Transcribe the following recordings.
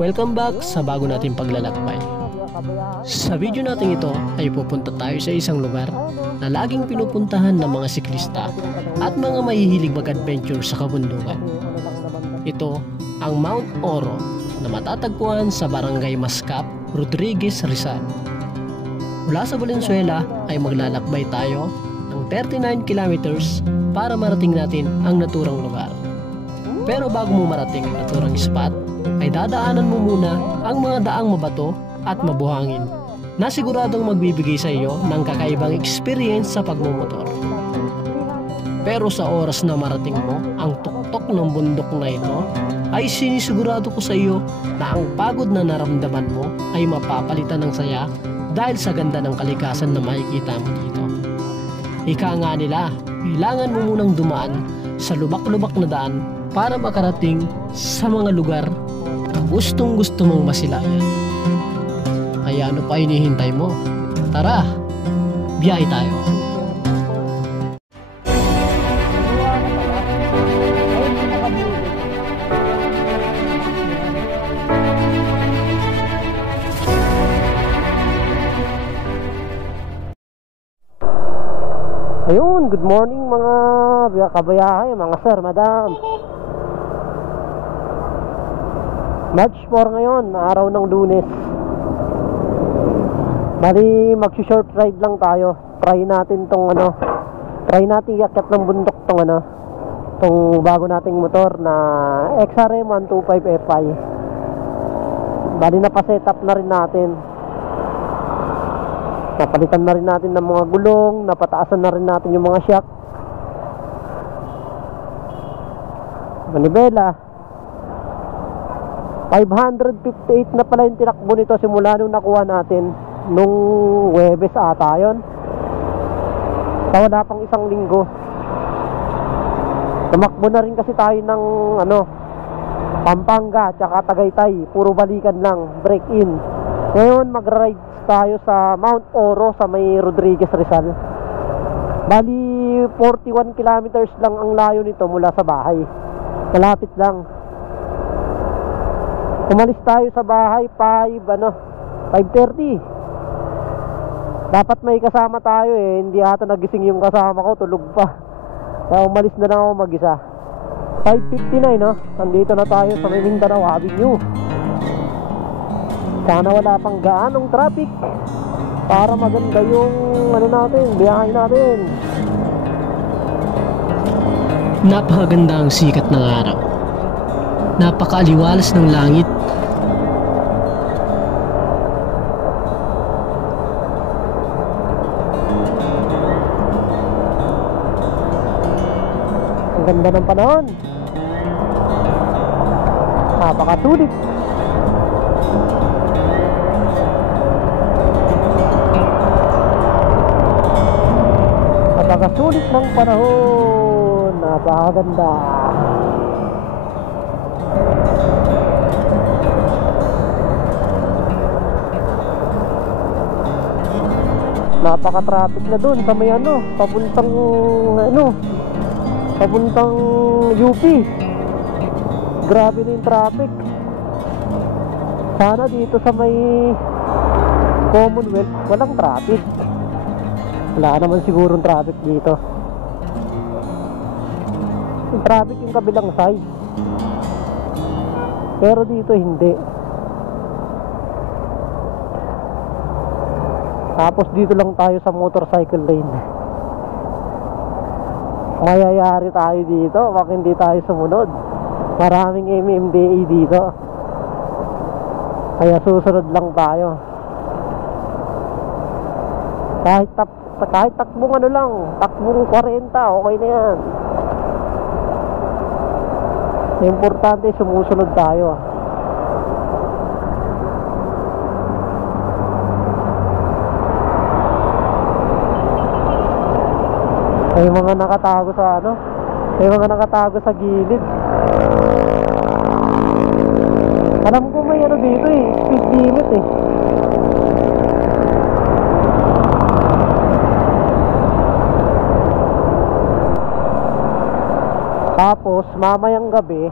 Welcome back sa bago nating paglalakbay. Sa video natin ito ay pupunta tayo sa isang lugar na laging pinupuntahan ng mga siklista at mga mahihilig mag-adventure sa kabundukan. Ito ang Mount Oro na matatagpuan sa Barangay Mascap, Rodriguez, Rizal. Mula sa Valenzuela ay maglalakbay tayo ng 39 kilometers para marating natin ang naturang lugar. Pero bago mo marating ang naturang spot, ay dadaanan mo muna ang mga daang mabato at mabuhangin na siguradong magbibigay sa iyo ng kakaibang experience sa pagmumotor. Pero sa oras na marating mo ang tuktok ng bundok na ito, ay sinisigurado ko sa iyo na ang pagod na naramdaman mo ay mapapalitan ng saya dahil sa ganda ng kalikasan na makikita mo dito. Ika nga nila, kailangan mo munang dumaan sa lubak-lubak na daan para makarating sa mga lugar na gustong-gusto mong masilayan. Kaya ano pa hinihintay mo? Tara, biyahe tayo! Ayun, good morning mga kabayahe, mga sir, madam. March 4 ngayon, araw ng Lunes. Bali, mag-short ride lang tayo. Try natin iakyat ng bundok tong bago nating motor na XRM 125 FI. Bali, napaset up na rin natin. Napalitan na rin natin ng mga gulong, napataasan na rin natin yung mga shock. Manibela 558 na pala yung tinakbo nito simula nung nakuha natin nung Huwebes ata yun. Wala pang isang linggo. Tumakbo na rin kasi tayo ng Pampanga tsaka Tagaytay, puro balikan lang, break in. Ngayon mag-ride tayo sa Mount Oro sa may Rodriguez, Rizal. Bali 41 kilometers lang ang layo nito mula sa bahay. Malapit lang. Umalis tayo sa bahay 5:30. Dapat may kasama tayo hindi ata nagising yung kasama ko, tulog pa. Kaya umalis na lang ako mag-isa. 5:59 nandito na tayo sa Mindanao Avenue. Sana wala pang gaanong traffic para maganda yung biyahe natin. Napakaganda ang sikat ng araw. Napakaaliwalas ng langit. Ang ganda ng panahon. Napakasulit. Napakasulit ng panahon. Napakaganda. Napaka-traffic na dun sa may papuntang UP. Grabe na yung traffic. Sana dito sa may Commonwealth walang traffic. Wala naman sigurong traffic dito. Yung traffic yung kabilang side, pero dito hindi. Tapos dito lang tayo sa motorcycle lane. Mayayari tayo dito pag hindi tayo sumunod. Maraming MMDA dito, kaya susunod lang tayo. Kahit takbong takbong 40, okay na yan. Importante sumusunod tayo. May mga nakatago sa gilid. Alam ko may dito speed limit Tapos mamayang gabi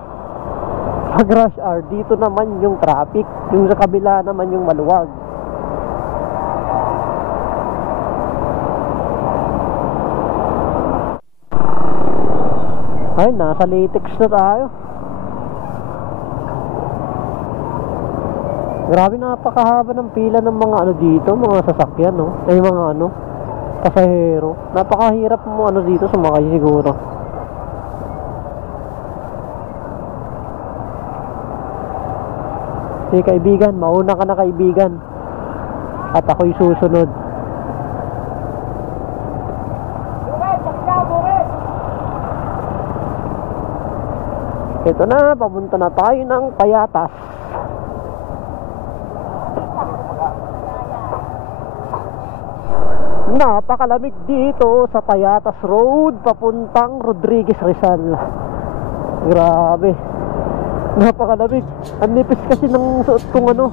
Pag rush hour, dito naman yung traffic, yung sa kabila naman yung maluwag. Ay, nasa latex na tayo. Grabe, napakahaba ng pila ng mga ano dito, mga sasakyan, no? Ay, mga ano, pasahero. Napakahirap mo ano dito, sumakay siguro. Sige kaibigan, mauna ka na kaibigan. At ako'y susunod. Ito na, papunta na tayo ng Payatas. Napakalamig dito sa Payatas Road papuntang Rodriguez Rizal. Grabe, napakalamig. Ang nipis kasi ng suot kong ano,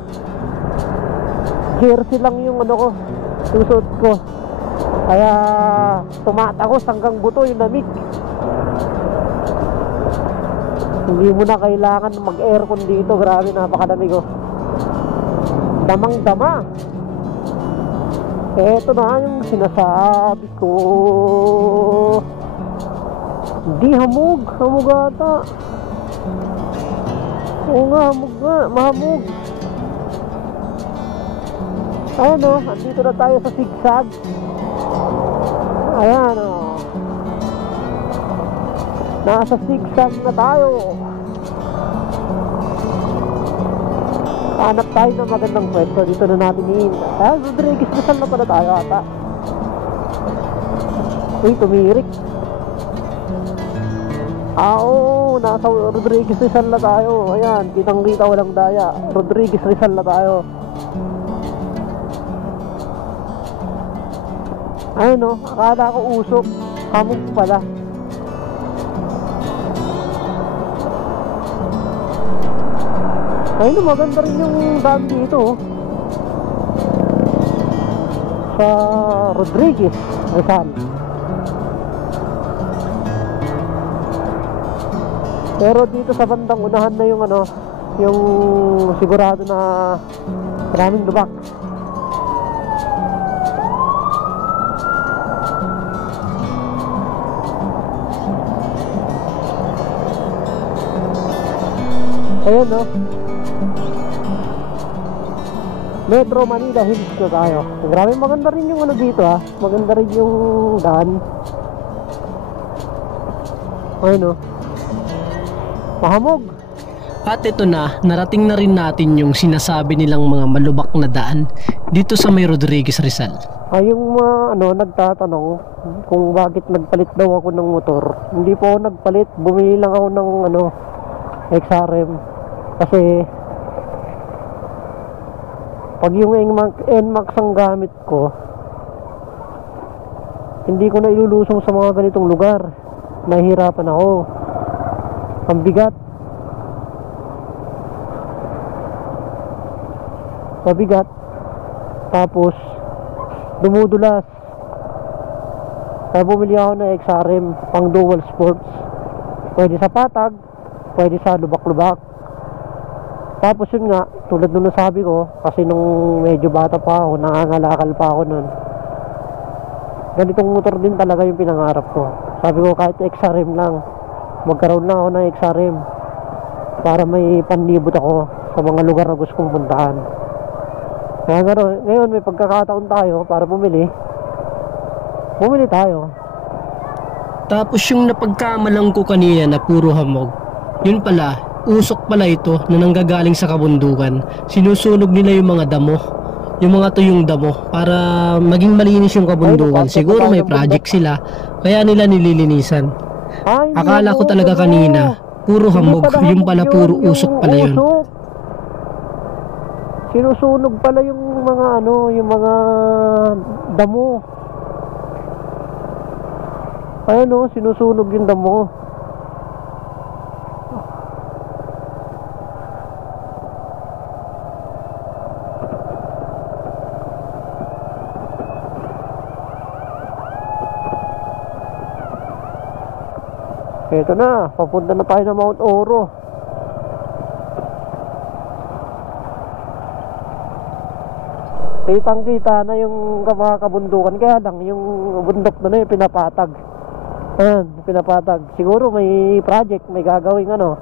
jersey lang yung ano ko, yung suot ko. Kaya tumatagos hanggang buto yung lamig. Hindi mo na kailangan mag-aircon dito. Grabe, napakalamig oh. Damang dama. Eto na yung sinasabi ko. Hindi hamog. Hamog ata. Oo nga, hamog nga. Mahamog. Ayan o, andito na tayo sa zigzag. Ayan o. Nasa zigzag na tayo. Hanap tayo ng magandang pwesto. Dito na natin Rodriguez Rizal na pala tayo ata. Uy, tumirik. Oo, nasa Rodriguez Rizal na tayo. Ayan, kitang kita, walang daya. Rodriguez Rizal na tayo. Ayun o, akala ko usok. Hamog pala. Ayun, maganda rin yung daan dito sa Rodriguez Rizal. Pero dito sa bandang unahan na yung ano, yung sigurado na maraming lubak. Ayun no, Metro Manila Hills na tayo. Grabe, maganda rin yung ano dito ha. Maganda rin yung daan. Ayun no, mahamog. At ito na, narating na rin natin yung sinasabi nilang mga malubak na daan dito sa may Rodriguez Rizal. Ay, yung ano, nagtatanong kung bakit nagpalit daw ako ng motor. Hindi po ako nagpalit, bumili lang ako ng ano, XRM. Kasi pag yung NMAX ang gamit ko, hindi ko na ilulusong sa mga ganitong lugar. Nahihirapan ako. Ang bigat. Mabigat. Tapos dumudulas. Kaya bumili ako ng XRM pang dual sports. Pwede sa patag, pwede sa lubak-lubak. Tapos yun nga, tulad nung nasabi ko, kasi nung medyo bata pa ako, nangangalakal pa ako nun, ganitong motor din talaga yung pinangarap ko. Sabi ko, kahit XRM lang, magkaroon lang ako ng XRM para may panlibot ako sa mga lugar na gusto kong puntahan. Kaya ngayon may pagkakataon tayo para bumili tayo. Tapos yung napagkamalang ko kanina na puro hamog, yun pala, usok pala ito na nanggagaling sa kabundukan. Sinusunog nila yung mga damo, yung mga tuyong damo para maging malinis yung kabundukan. Siguro may project sila kaya nila nililinisan. Akala ko talaga kanina puro hamog, yung pala puro usok pala yun. Sinusunog pala yung mga ano, yung mga damo. Ayun o, sinusunog yung damo. Ito na, papunta na tayo ng Mount Oro. Kitang-kita na yung mga kabundukan, kaya lang yung bundok na yun pinapatag. Ayan, pinapatag. Siguro may project, may gagawing ano.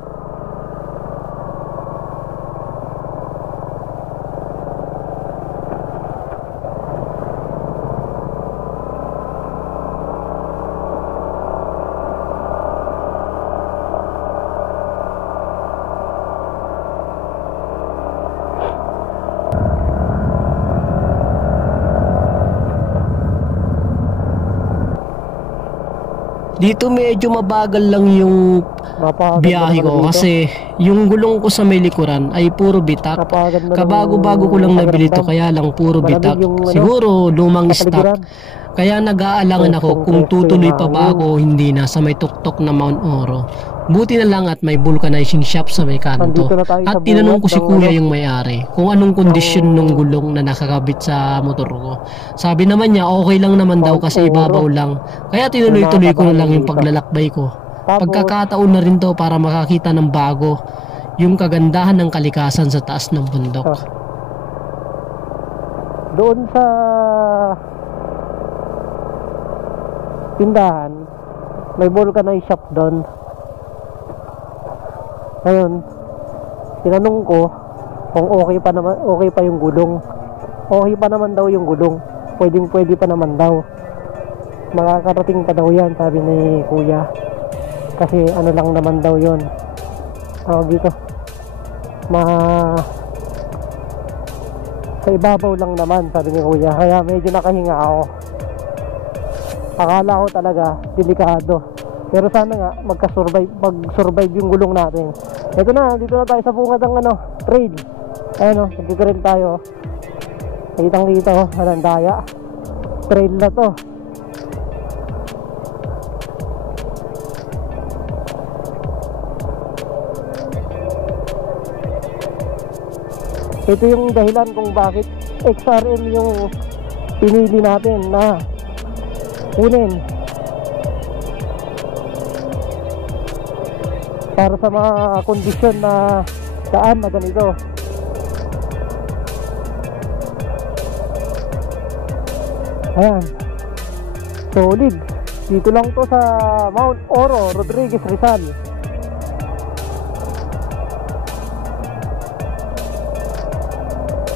Dito medyo mabagal lang yung Napakaganda biyahe naman ko dito. kasi yung gulong ko sa may likuran ay puro bitak. Napakaganda ng Kabago-bago ko lang nabili to, pakiramdam. kaya lang puro Malamig bitak. yung, ano, Siguro lumang stock. kapaligiran. Kaya nag-aalangan ako kung Preskong-presko tutuloy yung pa ba hangin. ako o hindi na sa may tuktok na Mount Oro. Buti na lang at may vulcanizing shop sa may kanto. Nandito na tayo sa At tinanong ko bungad si ng kuya ano, yung may-ari kung anong kondisyon ng- ng gulong na nakakabit sa motor ko. Sabi naman niya okay lang naman daw Mount kasi Oro. ibabaw lang. Kaya tinuloy-tuloy ko na lang yung dito. paglalakbay ko. Tapos, Pagkakataon na rin to para makakita ng bago yung kagandahan ng kalikasan sa taas ng bundok. doon sa tindahan, may vulcanized shop doon. Ngayon, tinanong ko kung okay pa yung gulong. Okay pa naman daw yung gulong. Pwede pa naman daw. Makakarating pa daw yan, sabi ni kuya. Kasi ano lang naman daw yon. Dito. Sa ibabaw lang naman, sabi ni kuya. Kaya medyo nakahinga ako. Akala ko talaga delikado. Pero sana nga mag-survive yung gulong natin. Ito na, dito na tayo sa bungad ng trail. Ayun nag-trail tayo. Kitang-kita walang daya. Trail na to. Ito yung dahilan kung bakit XRM yung pinili natin na kunin para sa mga kondisyon na daan na ganito. Ayan, solid. Dito lang to sa Mount Oro, Rodriguez, Rizal.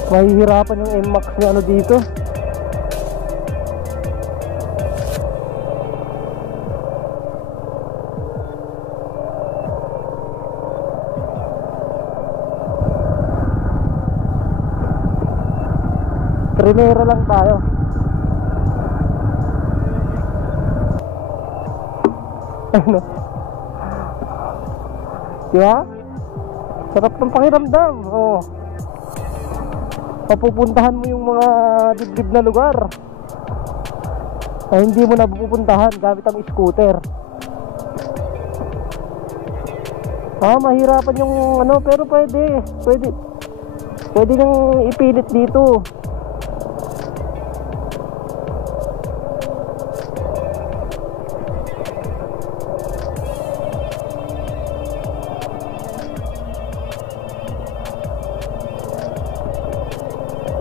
Mahihirapan yung NMAX ni dito. Primera lang tayo. Ano? Diba? Sarap ng pakiramdam. Oh. Papupuntahan mo yung mga dibdib na lugar ay hindi mo na pupuntahan gamit ang scooter. Mahirapan yung pero pwede nang ipilit dito.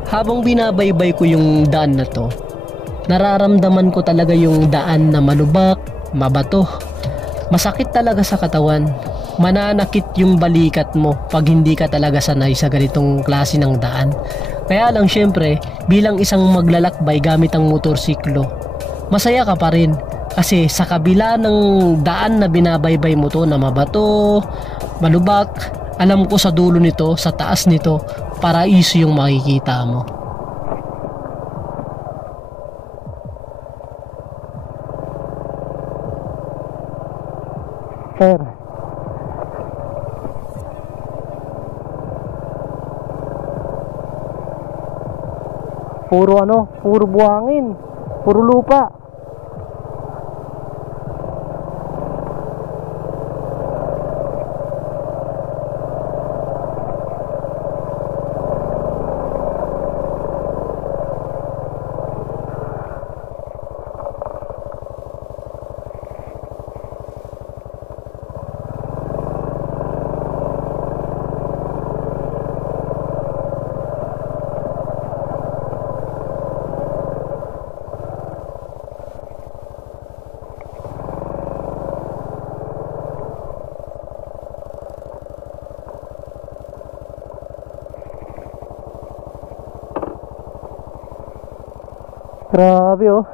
Habang binabaybay ko yung daan na to, nararamdaman ko talaga yung daan na malubak, mabato. Masakit talaga sa katawan. Mananakit yung balikat mo pag hindi ka talaga sanay sa ganitong klase ng daan. Kaya lang syempre, bilang isang maglalakbay gamit ang motorsiklo, masaya ka pa rin. Kasi sa kabila ng daan na binabaybay mo to na mabato, malubak, alam ko sa dulo nito, sa taas nito, paraiso yung makikita mo. Sir, puro buhangin, puro lupa. Grabe oh.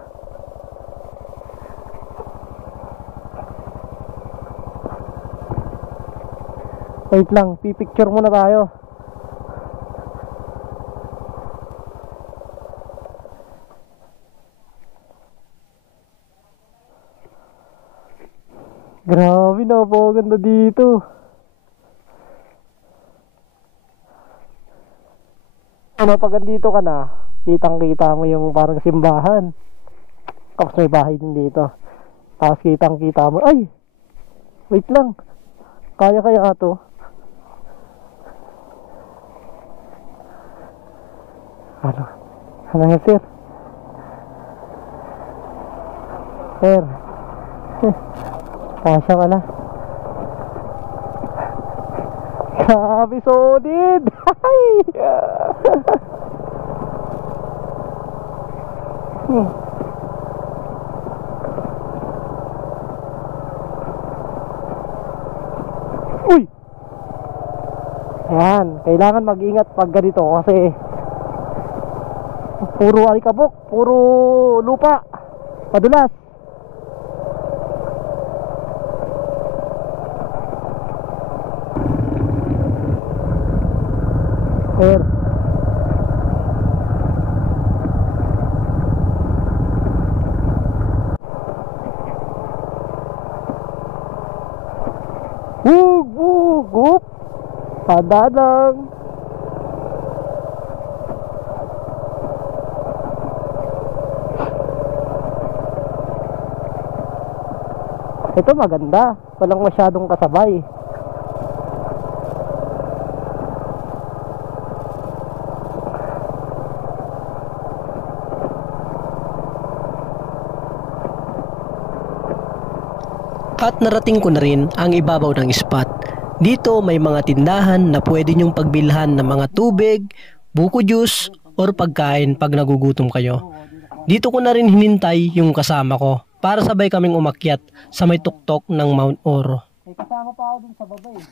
Wait lang, pipicture muna tayo. Grabe, napakaganda dito. Pag andito ka na, kitang-kita mo yung parang simbahan. Tapos may bahay din dito. Tapos kitang-kita mo, ay! Wait lang. Kaya to. Ano? Ano nga, sir? Sir. Kasya pala. Grabe, solid! Uy! Ayan, kailangan mag-ingat pag ganito kasi puro alikabok, puro lupa, madulas. Sir. Wug! Padadang. Ito maganda, walang masyadong kasabay. At narating ko na rin ang ibabaw ng spot. Dito may mga tindahan na pwede nyong pagbilhan ng mga tubig, buko juice, or pagkain pag nagugutom kayo. Dito ko na rin hinintay yung kasama ko para sabay kaming umakyat sa may tuktok ng Mount Oro. May kasama pa ako dun sa baba eh.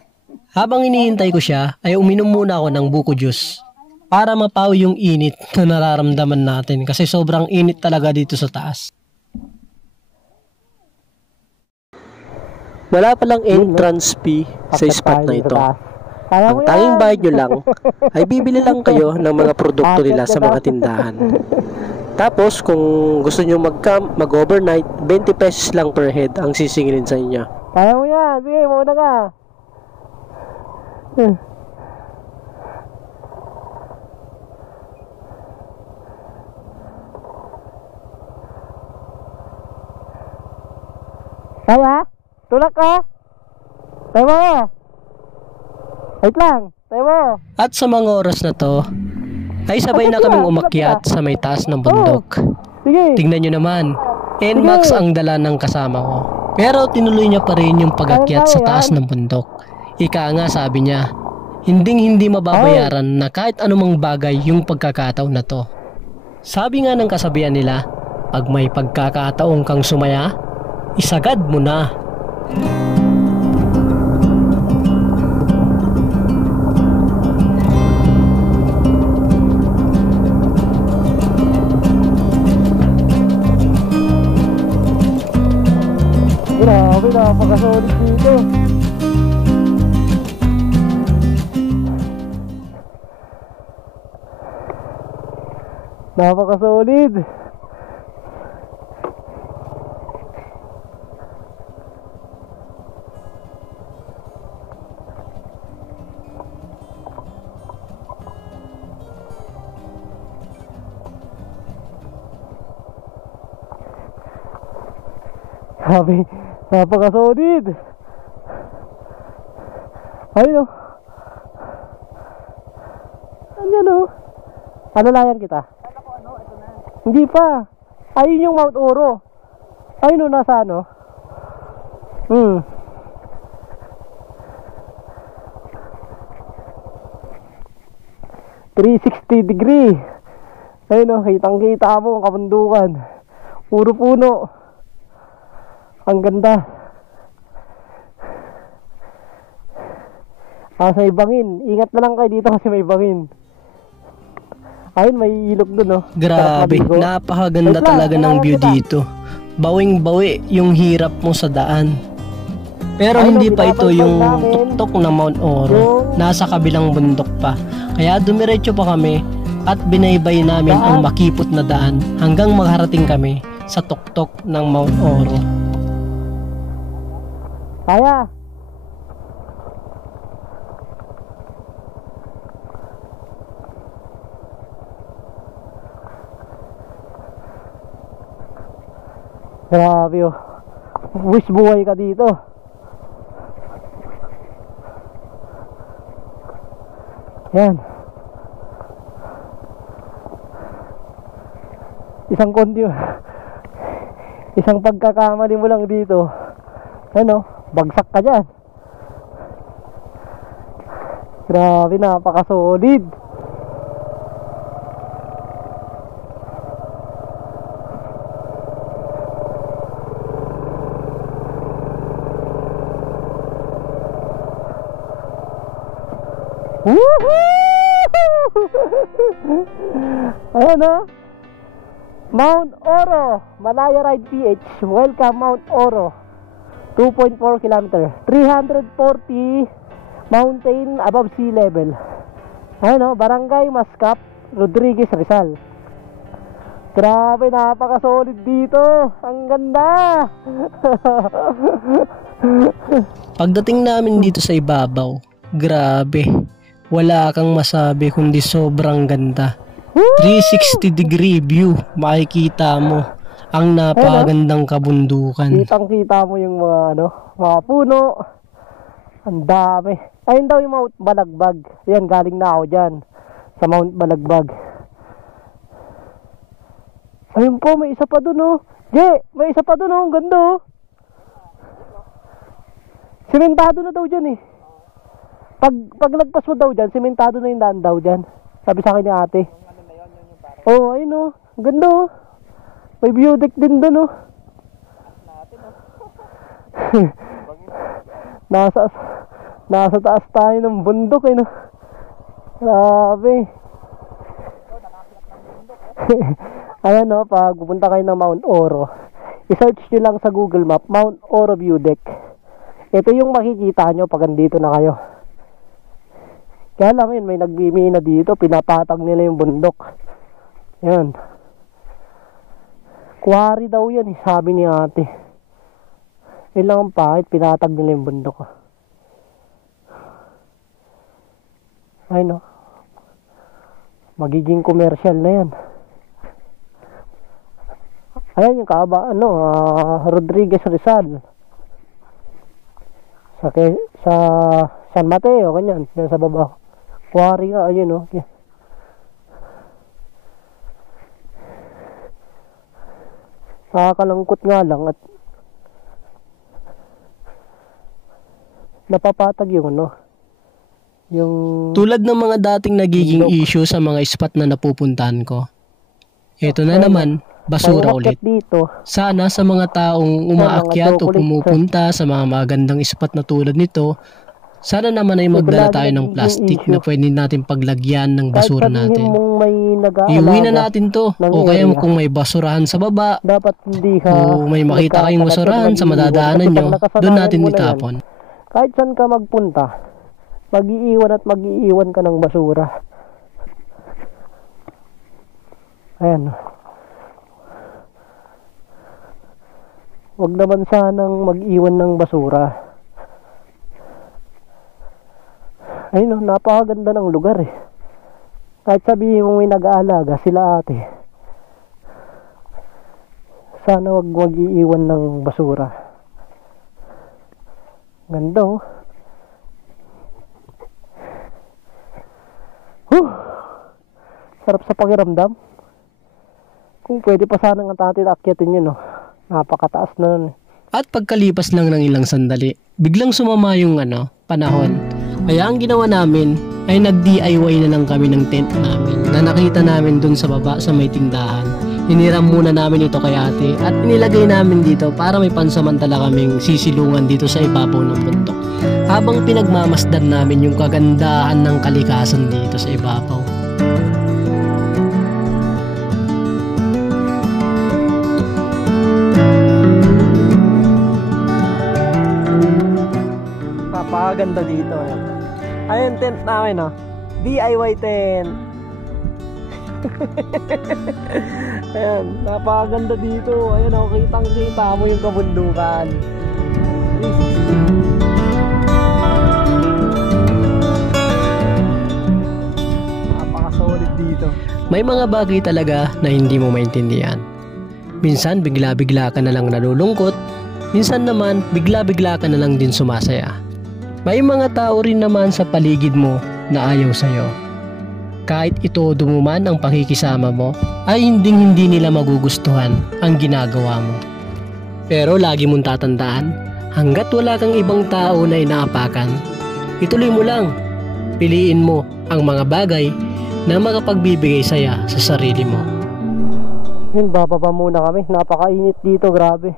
Habang hinihintay ko siya ay uminom muna ako ng buko juice para mapawi yung init na nararamdaman natin kasi sobrang init talaga dito sa taas. Wala palang entrance fee sa spot na ito. Ang tanging bayad nyo lang ay bibili lang kayo ng mga produkto nila sa mga tindahan. Tapos kung gusto nyo mag-camp, mag-overnight, 20 pesos lang per head ang sisingilin sa inyo. Kaya mo yan, sige, mauna ka. Kaya? Tulak ka? Tayo mo! Wait lang, tayo mo! At sa mga oras na to, ay sabay na kaming umakyat sa may taas ng bundok. Sige! Tingnan nyo naman, NMAX ang dala ng kasama ko. Pero tinuloy niya pa rin yung pag-akyat sa taas ng bundok. Ika nga sabi niya, hindi mababayaran na kahit anumang bagay yung pagkakataon na to. Sabi nga ng kasabihan nila, pag may pagkakataon kang sumaya, isagad mo na. Grabe, napakasolid dito. Napakasolid. Grabe, napakasolid. Ayun o. Ayan o. Ano layan kita? Hindi pa. Ayun yung Mount Oro. Ayun o, nasa ano? 360 degree. Ayun o, kitang-kita mo ang kabundukan. Puro puno. Ang ganda. Sa may bangin. Ingat na lang kayo dito kasi may bangin. Ayun, may ilog dun, oh. Sarap Grabe, maligo. napakaganda Wait lang, talaga ng kailangan view kita. dito. Bawing-bawi yung hirap mo sa daan. Pero Ayun, hindi oh, pa ito binabalbal yung namin. tuktok ng Mount Oro. Yung- Nasa kabilang bundok pa. Kaya dumiretso pa kami at binaybay namin ang Daan. makipot na daan hanggang magharating kami sa tuktok ng Mount Oro. Kaya. Grabe, oh. Wish buhay ka dito. Yan. Isang kondi, isang pagkakamali mo lang dito, ano, bagsak ka dyan. Grabe, napaka-solid. Woohoo! Ayan, oh. Mount Oro, Malaya Ride PH. Welcome Mount Oro. 2.4 km, 340 mountain above sea level. Ayun, Barangay Mascap, Rodriguez, Rizal. Grabe, napaka-solid dito. Ang ganda. Pagdating namin dito sa ibabaw, grabe. Wala kang masabi kundi sobrang ganda. 360 degree view, makikita mo ang napakagandang kabundukan. Kitang-kita mo yung mga puno. Ang dami. Ayun daw yung Mount Balagbag. Ayan, galing na ako dyan sa Mount Balagbag. Ayun po, may isa pa dun, oh. May isa pa dun, oh. Ang ganda, oh. Simentado na daw dyan, eh. Pag lagpas mo daw dyan, simentado na yung daan daw dyan. Sabi sa akin ni ate. Oh, ayun, oh. Ang ganda, oh. May view deck din dun, oh. Nasa taas tayo ng bundok, eh, no? Grabe. Ayan, no, pag pupunta kayo ng Mount Oro, i-search nyo lang sa Google Map, Mount Oro View Deck. Ito yung makikita nyo pag andito na kayo. Kaya lang yun, may nagbimina dito, pinapatag nila yung bundok. Yan. Quarry daw yan, sabi ni ate. Yun lang ang pahit, pinatag nila yung bundok. Ay, no. Magiging commercial na yan. Ayan yung Rodriguez, Rizal. Sa San Mateo, ganyan, yan sa baba. Quarry nga, ayun, no. Yeah. Nakakalangkot nga lang at napapatag yung yung Tulad ng mga dating nagiging issue sa mga spot na napupuntahan ko. Ito na naman, basura ulit. Dito. Sana sa mga taong umaakyat o pumupunta sa mga magandang spot na tulad nito, sana naman ay magdala tayo ng plastic na pwede natin paglagyan ng basura natin. Iuwi na natin to. O kaya kung may basurahan sa baba, dapat hindi ka o may makita kayong basurahan sa madadaanan nyo, doon natin itapon. Kahit saan ka magpunta, mag-iiwan ka ng basura. Ayan. Huwag naman sanang mag-iwan ng basura. Ayun, napakaganda ng lugar, eh. Kahit sabihin mo may nag-aalaga, sila ate. Sana huwag mag-iiwan ng basura. Ganda, oh. Sarap sa pakiramdam. Kung pwede pa sana nga natin akyatin yun, no. Napakataas na nun. At pagkalipas lang ng ilang sandali, biglang sumama yung panahon. Kaya ang ginawa namin ay nag-DIY na lang kami ng tent namin na nakita namin dun sa baba sa may tindahan. Hiniram muna namin ito kay ate at inilagay namin dito para may pansamantala kaming sisilungan dito sa ibabaw ng bundok. Habang pinagmamasdan namin yung kagandahan ng kalikasan dito sa ibabaw. napakaganda dito. Ayun, tent namin, no? DIY tent. Ayan, napakaganda dito. Ayan, oh, kitang-kita mo yung kabundukan. 360. Napaka-solid dito. May mga bagay talaga na hindi mo maintindihan. Minsan, bigla-bigla ka na lang nalulungkot. Minsan naman, bigla-bigla ka na lang din sumasaya. May mga tao rin naman sa paligid mo na ayaw sa'yo. Kahit itodo mo man ang pakikisama mo, ay hindi nila magugustuhan ang ginagawa mo. Pero lagi mong tatandaan, hanggat wala kang ibang tao na inaapakan, ituloy mo lang. Piliin mo ang mga bagay na makapagbibigay saya sa sarili mo. Yun, bababa muna kami. Napakainit dito, grabe.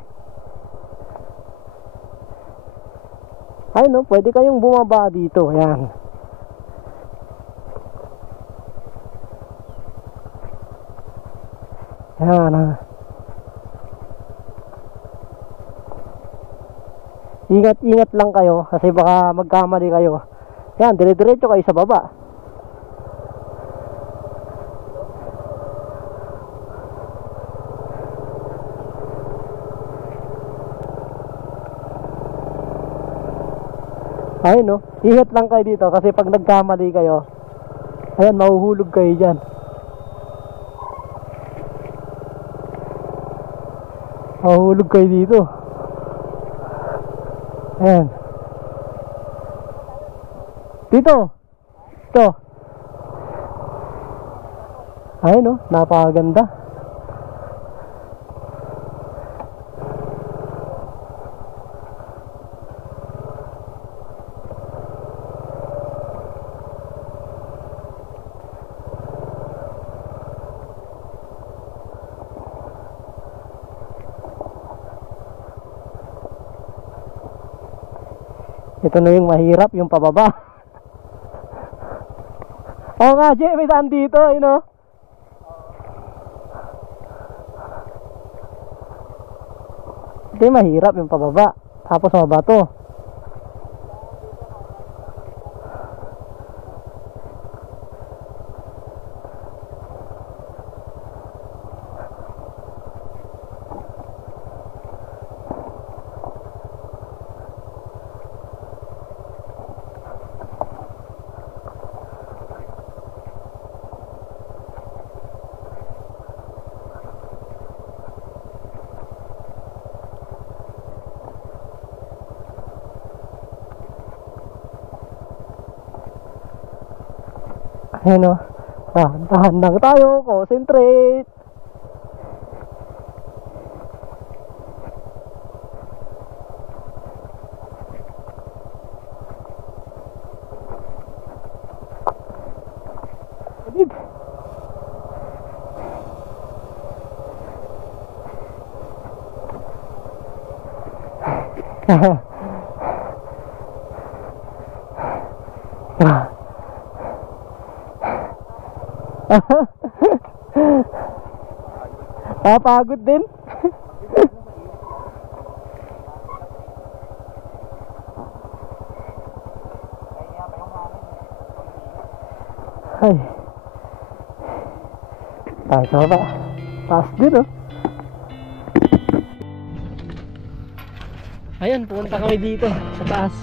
Ay no, pwede kayong bumaba dito. Ayan. Ayan. Ingat-ingat lang kayo kasi baka magkamali kayo. Ayan, dire-diretso kayo sa baba. Ayun, no? Ingat lang kayo dito kasi pag nagkamali kayo, ayan, mahuhulog kayo dyan. Mahuhulog kayo dito. Ayan. Dito. Ito. Ayun, no? Napakaganda. Ito na yung mahirap, yung pababa. Oo nga, Jay, may daan dito, you know? Ito yung mahirap, yung pababa. Tapos mabato. Ayan o. Tahan lang tayo. Concentrate. Pagod din. Ay. Tayo ba? Taas din oh. Ayan, pumunta kami dito sa taas.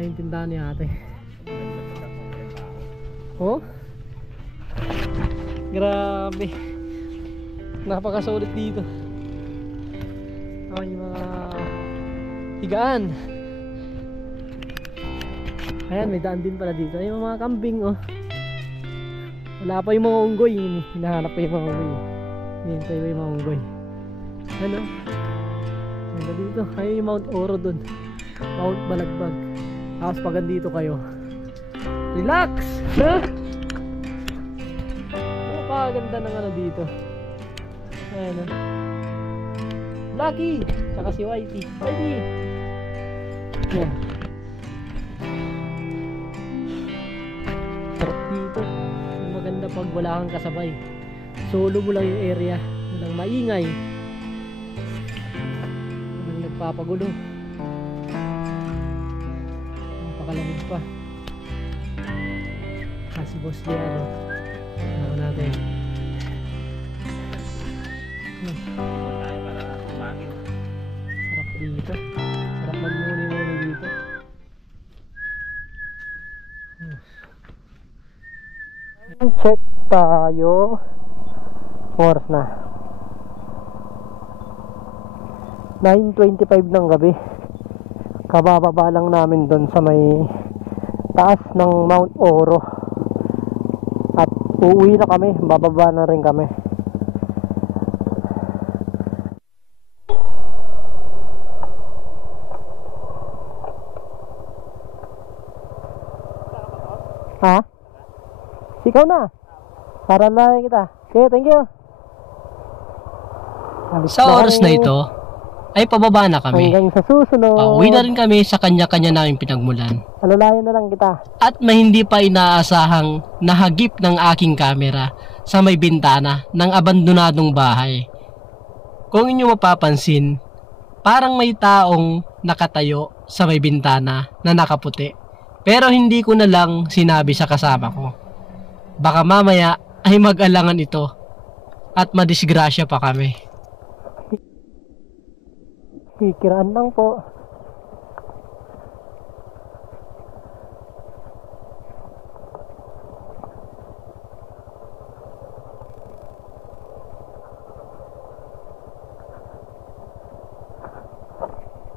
Ayun, tindahan ni ate. Oh? Grabe. Napakasulit dito. Ay, mga higaan. Ayan, may daan din pala dito. Ay, mga kambing oh. Wala pa yung mga unggoy. Hinahanap pa yung mga unggoy. Hinihintay pa yung mga unggoy. Ano? Ganda dito. Ay, yung Mount Oro dun. Mount Balagbag. Tapos pag andito kayo, relax! Huh? Napakaganda ng ano dito. Ayan o. Lucky! Tsaka si Whitey. Whitey! Yan. Sarap dito. Maganda pag wala kang kasabay. Solo mo lang yung area. Walang maingay. Walang nagpapagulo. napakalamig pa. Kasi boss di ano. Ano natin. Sarap dito. Sarap magmuni-muni dito. Check tayo. Oras na 9:25 ng gabi. Kabababa lang namin doon sa may taas ng Mount Oro. At uuwi na kami. Bababa na rin kami. Ha? Ikaw na. Para lang kita. Okay, thank you. Sa oras na ito, ay pababa na kami. Hanggang sa susunod. Pauwi na rin kami sa kanya-kanya naming pinagmulan. Alalayan na lang kita. At may hindi pa inaasahang nahagip ng aking kamera sa may bintana ng abandonadong bahay. Kung inyo mapapansin, parang may taong nakatayo sa may bintana na nakaputi. Pero hindi ko na lang sinabi sa kasama ko. Baka mamaya ay mag-alangan ito at madisgrasya pa kami. Kikiraan lang po.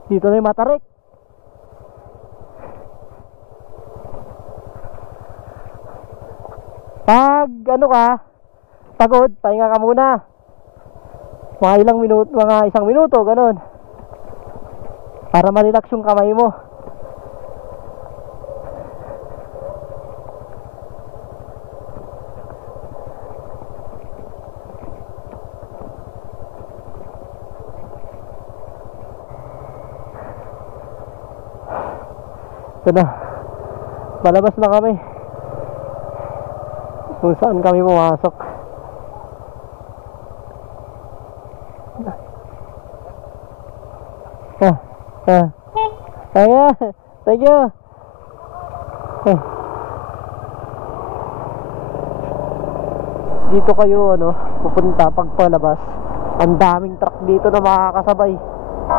Dito na yung Matarik. Pag ano ka, pagod, pahinga ka muna. Mga ilang minuto, mga isang minuto, ganun. Para ma-relax yung kamay mo. Ito na. Palabas na kami. Kung saan kami pumasok. Ayan. Thank you. Dito kayo pupunta pag palabas. Ang daming truck dito na makakasabay.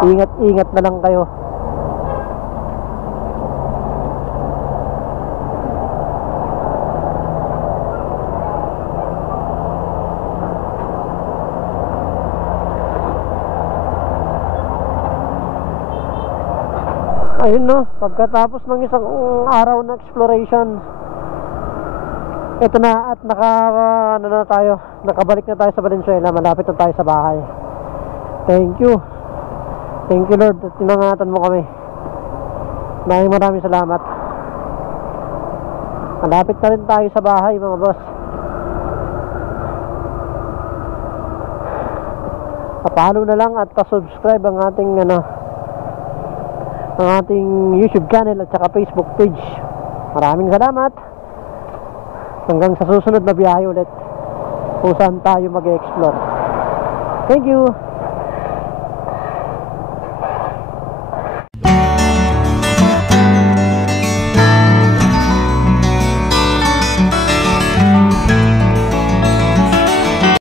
Ingat-ingat na lang kayo. Ayun pagkatapos ng isang araw na exploration, ito na at nakabalik na tayo sa Valenzuela. Malapit na tayo sa bahay. Thank you Lord at tinangatan mo kami. Maraming salamat. Malapit na rin tayo sa bahay mga boss. Pa-follow na lang at pa-subscribe ang ating ang ating YouTube channel at saka Facebook page. Maraming salamat. Hanggang sa susunod na biyahe ulit kung saan tayo mag-explore. Thank you.